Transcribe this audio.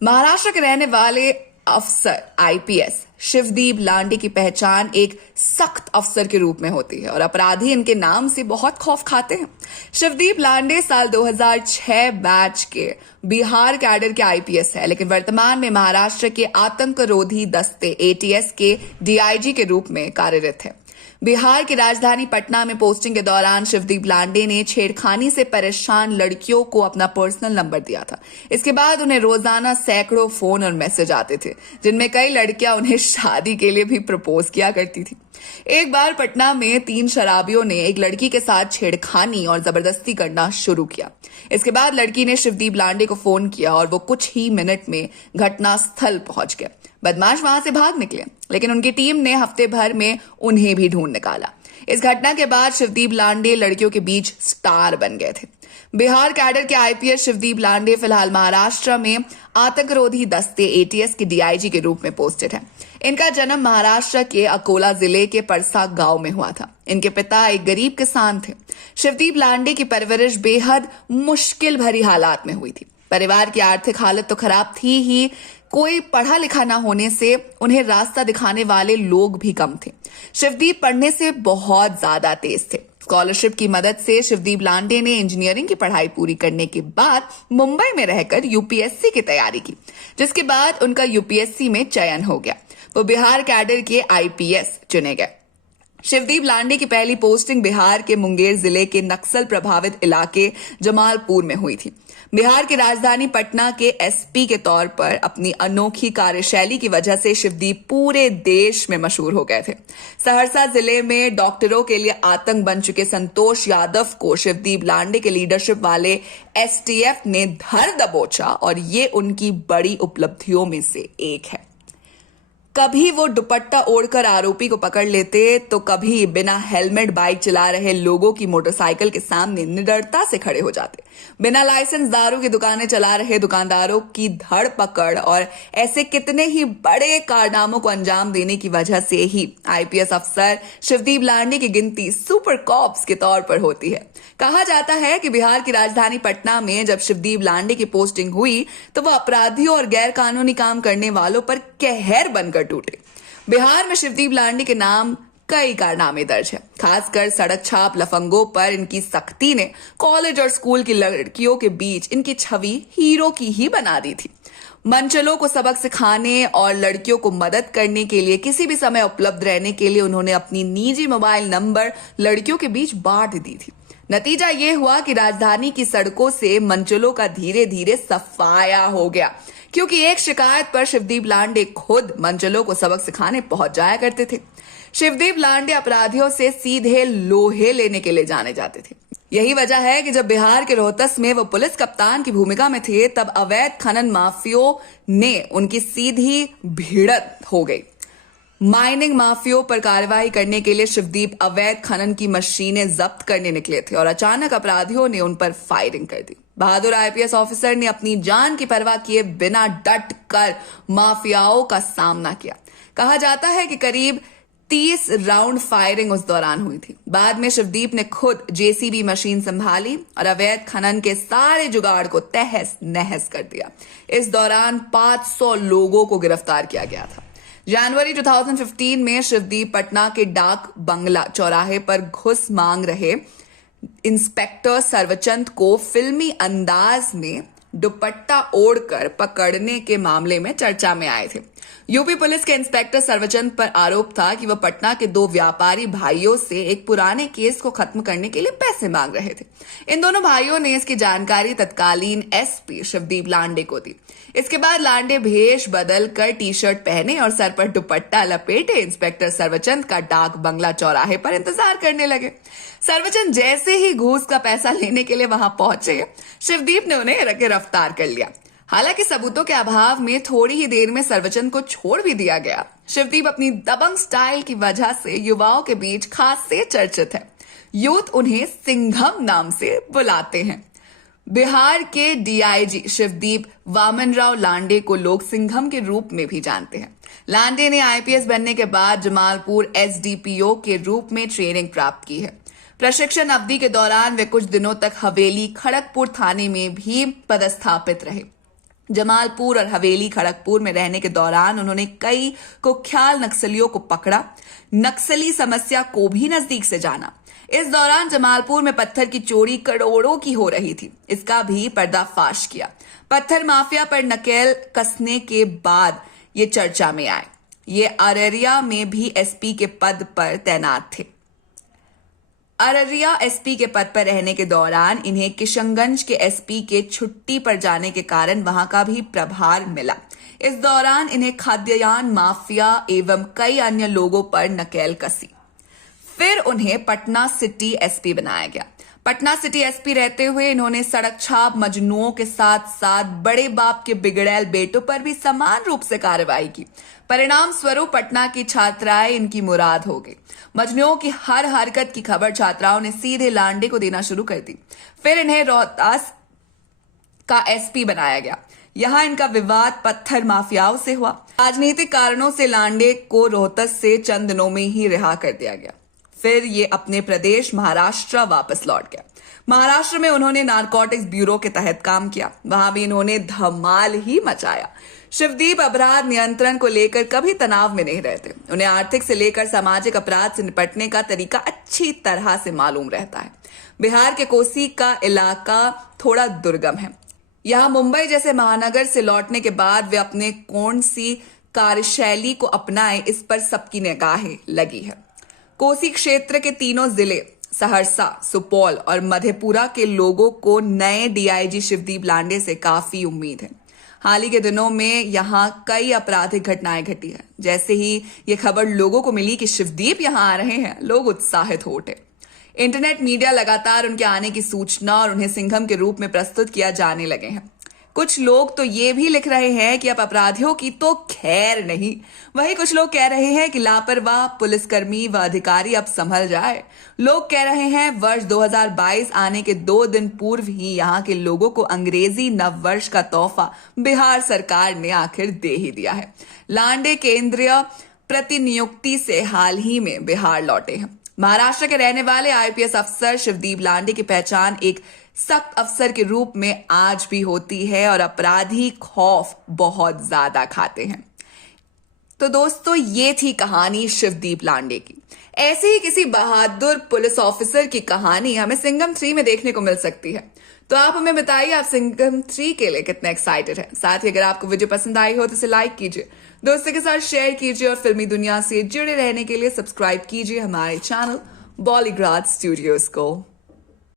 महाराष्ट्र के रहने वाले अफसर आईपीएस शिवदीप लांडे की पहचान एक सख्त अफसर के रूप में होती है और अपराधी इनके नाम से बहुत खौफ खाते हैं। शिवदीप लांडे साल 2006 बैच के बिहार कैडर के आईपीएस है, लेकिन वर्तमान में महाराष्ट्र के आतंकरोधी दस्ते एटीएस के डीआईजी के रूप में कार्यरत है। बिहार की राजधानी पटना में पोस्टिंग के दौरान शिवदीप लांडे ने छेड़खानी से परेशान लड़कियों को अपना पर्सनल नंबर दिया था। इसके बाद उन्हें रोजाना सैकड़ों फोन और मैसेज आते थे, जिनमें कई लड़कियां उन्हें शादी के लिए भी प्रपोज किया करती थी। एक बार पटना में 3 शराबियों ने एक लड़की के साथ छेड़खानी और जबरदस्ती करना शुरू किया। इसके बाद लड़की ने शिवदीप लांडे को फोन किया और वो कुछ ही मिनट में घटनास्थल पहुंच गए। बदमाश वहां से भाग निकले, लेकिन उनकी टीम ने हफ्ते भर में उन्हें भी ढूंढ निकाला। इस घटना के बाद शिवदीप लांडे लड़कियों के बीच स्टार बन गए थे। बिहार कैडर के आईपीएस शिवदीप लांडे फिलहाल महाराष्ट्र में आतंकरोधी दस्ते एटीएस के डीआईजी के रूप में पोस्टेड है। इनका जन्म महाराष्ट्र के अकोला जिले के परसा गांव में हुआ था। इनके पिता एक गरीब किसान थे। शिवदीप लांडे की परवरिश बेहद मुश्किल भरी हालात में हुई थी। परिवार की आर्थिक हालत तो खराब थी ही, कोई पढ़ा लिखा न होने से उन्हें रास्ता दिखाने वाले लोग भी कम थे। शिवदीप पढ़ने से बहुत ज्यादा तेज थे। स्कॉलरशिप की मदद से शिवदीप लांडे ने इंजीनियरिंग की पढ़ाई पूरी करने के बाद मुंबई में रहकर यूपीएससी की तैयारी की, जिसके बाद उनका यूपीएससी में चयन हो गया। वो बिहार कैडर के आईपीएस चुने गए। शिवदीप लांडे की पहली पोस्टिंग बिहार के मुंगेर जिले के नक्सल प्रभावित इलाके जमालपुर में हुई थी। बिहार की राजधानी पटना के एसपी के तौर पर अपनी अनोखी कार्यशैली की वजह से शिवदीप पूरे देश में मशहूर हो गए थे। सहरसा जिले में डॉक्टरों के लिए आतंक बन चुके संतोष यादव को शिवदीप लांडे के लीडरशिप वाले एसटीएफ ने धर दबोचा और ये उनकी बड़ी उपलब्धियों में से एक है। कभी वो दुपट्टा ओढ़कर आरोपी को पकड़ लेते, तो कभी बिना हेलमेट बाइक चला रहे लोगों की मोटरसाइकिल के सामने निडरता से खड़े हो जाते। बिना लाइसेंस दारू की दुकानें चला रहे दुकानदारों की धड़ पकड़ और ऐसे कितने ही बड़े कारनामों को अंजाम देने की वजह से ही आईपीएस अफसर शिवदीप लांडे की गिनती सुपर कॉप्स के तौर पर होती है। कहा जाता है कि बिहार की राजधानी पटना में जब शिवदीप लांडे की पोस्टिंग हुई तो वह अपराधियों और गैर कानूनी काम करने वालों पर कहर बनकर टूटे। बिहार में शिवदीप लांडे के नाम कई कारनामे दर्ज है। खासकर सड़क छाप लफंगों पर इनकी सख्ती ने कॉलेज और स्कूल की लड़कियों के बीच इनकी छवि हीरो की ही बना दी थी। मनचलों को सबक सिखाने और लड़कियों को मदद करने के लिए किसी भी समय उपलब्ध रहने के लिए उन्होंने अपनी निजी मोबाइल नंबर लड़कियों के बीच बांट दी थी। नतीजा ये हुआ कि राजधानी की सड़कों से मनचलों का धीरे धीरे सफाया हो गया, क्योंकि एक शिकायत पर शिवदीप लांडे खुद मनचलों को सबक सिखाने पहुंच जाया करते थे। शिवदीप लांडे अपराधियों से सीधे लोहे लेने के लिए जाने जाते थे। यही वजह है कि जब बिहार के रोहतस में वो पुलिस कप्तान की भूमिका में थे, तब अवैध खनन माफियों ने उनकी सीधी भिड़त हो गई। माइनिंग माफियों पर कार्रवाई करने के लिए शिवदीप अवैध खनन की मशीनें जब्त करने निकले थे और अचानक अपराधियों ने उन पर फायरिंग कर दी। बहादुर आईपीएस ऑफिसर ने अपनी जान की परवाह किए बिना डट कर माफियाओं का सामना किया। कहा जाता है कि करीब 30 राउंड फायरिंग उस दौरान हुई थी। बाद में शिवदीप ने खुद जेसीबी मशीन संभाली और अवैध खनन के सारे जुगाड़ को तहस नहस कर दिया। इस दौरान 500 लोगों को गिरफ्तार किया गया था। जनवरी 2015 में शिवदीप पटना के डाक बंगला चौराहे पर घुस मांग रहे इंस्पेक्टर सर्वचंद को फिल्मी अंदाज में दुपट्टा ओढ़कर पकड़ने के मामले में चर्चा में आए थे। यूपी पुलिस के इंस्पेक्टर सर्वचंद पर आरोप था कि वह पटना के 2 व्यापारी भाइयों से एक पुराने केस को खत्म करने के लिए पैसे मांग रहे थे। इन दोनों भाइयों ने इसकी जानकारी तत्कालीन एसपी शिवदीप लांडे को दी। इसके बाद लांडे भेष बदल कर टी शर्ट पहने और सर पर दुपट्टा लपेटे इंस्पेक्टर सर्वचंद का डाक बंगला चौराहे पर इंतजार करने लगे। सर्वचंद जैसे ही घूस का पैसा लेने के लिए वहां पहुंचे, शिवदीप ने उन्हें गिरफ्तार कर लिया। हालांकि सबूतों के अभाव में थोड़ी ही देर में सर्वचंद को छोड़ भी दिया गया। शिवदीप अपनी दबंग स्टाइल की वजह से युवाओं के बीच खासे चर्चित है। यूथ उन्हें सिंघम नाम से बुलाते हैं। बिहार के डीआईजी शिवदीप वामनराव लांडे को लोग सिंघम के रूप में भी जानते हैं। लांडे ने आईपीएस बनने के बाद जमालपुर एसडीपीओ के रूप में ट्रेनिंग प्राप्त की है। प्रशिक्षण अवधि के दौरान वे कुछ दिनों तक हवेली खड़गपुर थाने में भी पदस्थापित रहे। जमालपुर और हवेली खड़गपुर में रहने के दौरान उन्होंने कई कुख्याल नक्सलियों को पकड़ा, नक्सली समस्या को भी नजदीक से जाना। इस दौरान जमालपुर में पत्थर की चोरी करोड़ों की हो रही थी, इसका भी पर्दाफाश किया। पत्थर माफिया पर नकेल कसने के बाद ये चर्चा में आए। ये अररिया में भी एसपी के पद पर तैनात थे। अररिया एसपी के पद पर रहने के दौरान इन्हें किशनगंज के एसपी के छुट्टी पर जाने के कारण वहां का भी प्रभार मिला। इस दौरान इन्हें खाद्यान्न माफिया एवं कई अन्य लोगों पर नकेल कसी। फिर उन्हें पटना सिटी एसपी बनाया गया। पटना सिटी एसपी रहते हुए इन्होंने सड़क छाप मजनुओं के साथ साथ बड़े बाप के बिगड़ैल बेटों पर भी समान रूप से कार्रवाई की। परिणाम स्वरूप पटना की छात्राएं इनकी मुराद हो गई। मजनुओं की हर हरकत की खबर छात्राओं ने सीधे लांडे को देना शुरू कर दी। फिर इन्हें रोहतास का एसपी बनाया गया। यहां इनका विवाद पत्थर माफियाओं से हुआ। राजनीतिक कारणों से लांडे को रोहतस से चंद दिनों में ही रिहा कर दिया गया। फिर ये अपने प्रदेश महाराष्ट्र वापस लौट गया। महाराष्ट्र में उन्होंने नारकोटिक्स ब्यूरो के तहत काम किया। वहां भी इन्होंने धमाल ही मचाया। शिवदीप अपराध नियंत्रण को लेकर कभी तनाव में नहीं रहते। उन्हें आर्थिक से लेकर सामाजिक अपराध से निपटने का तरीका अच्छी तरह से मालूम रहता है। बिहार के कोसी का इलाका थोड़ा दुर्गम है। यहां मुंबई जैसे महानगर से लौटने के बाद वे अपने कौन सी कार्यशैली को अपनाएं, इस पर सबकी निगाहें लगी है। कोसी क्षेत्र के तीनों जिले सहरसा, सुपौल और मधेपुरा के लोगों को नए डीआईजी शिवदीप लांडे से काफी उम्मीद है। हाल ही के दिनों में यहां कई आपराधिक घटनाएं घटी है। जैसे ही ये खबर लोगों को मिली कि शिवदीप यहां आ रहे हैं, लोग उत्साहित हो उठे। इंटरनेट मीडिया लगातार उनके आने की सूचना और उन्हें सिंघम के रूप में प्रस्तुत किया जाने लगे हैं। कुछ लोग तो ये भी लिख रहे हैं कि अब अपराधियों की तो खैर नहीं। वहीं कुछ लोग कह रहे हैं कि लापरवाह पुलिसकर्मी व अधिकारी अब संभल जाए। लोग कह रहे हैं वर्ष 2022 आने के 2 दिन पूर्व ही यहां के लोगों को अंग्रेजी नव वर्ष का तोहफा बिहार सरकार ने आखिर दे ही दिया है। लांडे केंद्रीय प्रतिनियुक्ति से हाल ही में बिहार लौटे हैं। महाराष्ट्र के रहने वाले आईपीएस अफसर शिवदीप लांडे की पहचान एक सख्त अफसर के रूप में आज भी होती है और अपराधी खौफ बहुत ज्यादा खाते हैं। तो दोस्तों, ये थी कहानी शिवदीप लांडे की। ऐसे ही किसी बहादुर पुलिस ऑफिसर की कहानी हमें सिंघम 3 में देखने को मिल सकती है। तो आप हमें बताइए, आप सिंघम 3 के लिए कितने एक्साइटेड हैं। साथ ही अगर आपको वीडियो पसंद आई हो तो इसे लाइक कीजिए, दोस्तों के साथ शेयर कीजिए और फिल्मी दुनिया से जुड़े रहने के लिए सब्सक्राइब कीजिए हमारे चैनल बॉलीग्राड स्टूडियोज को।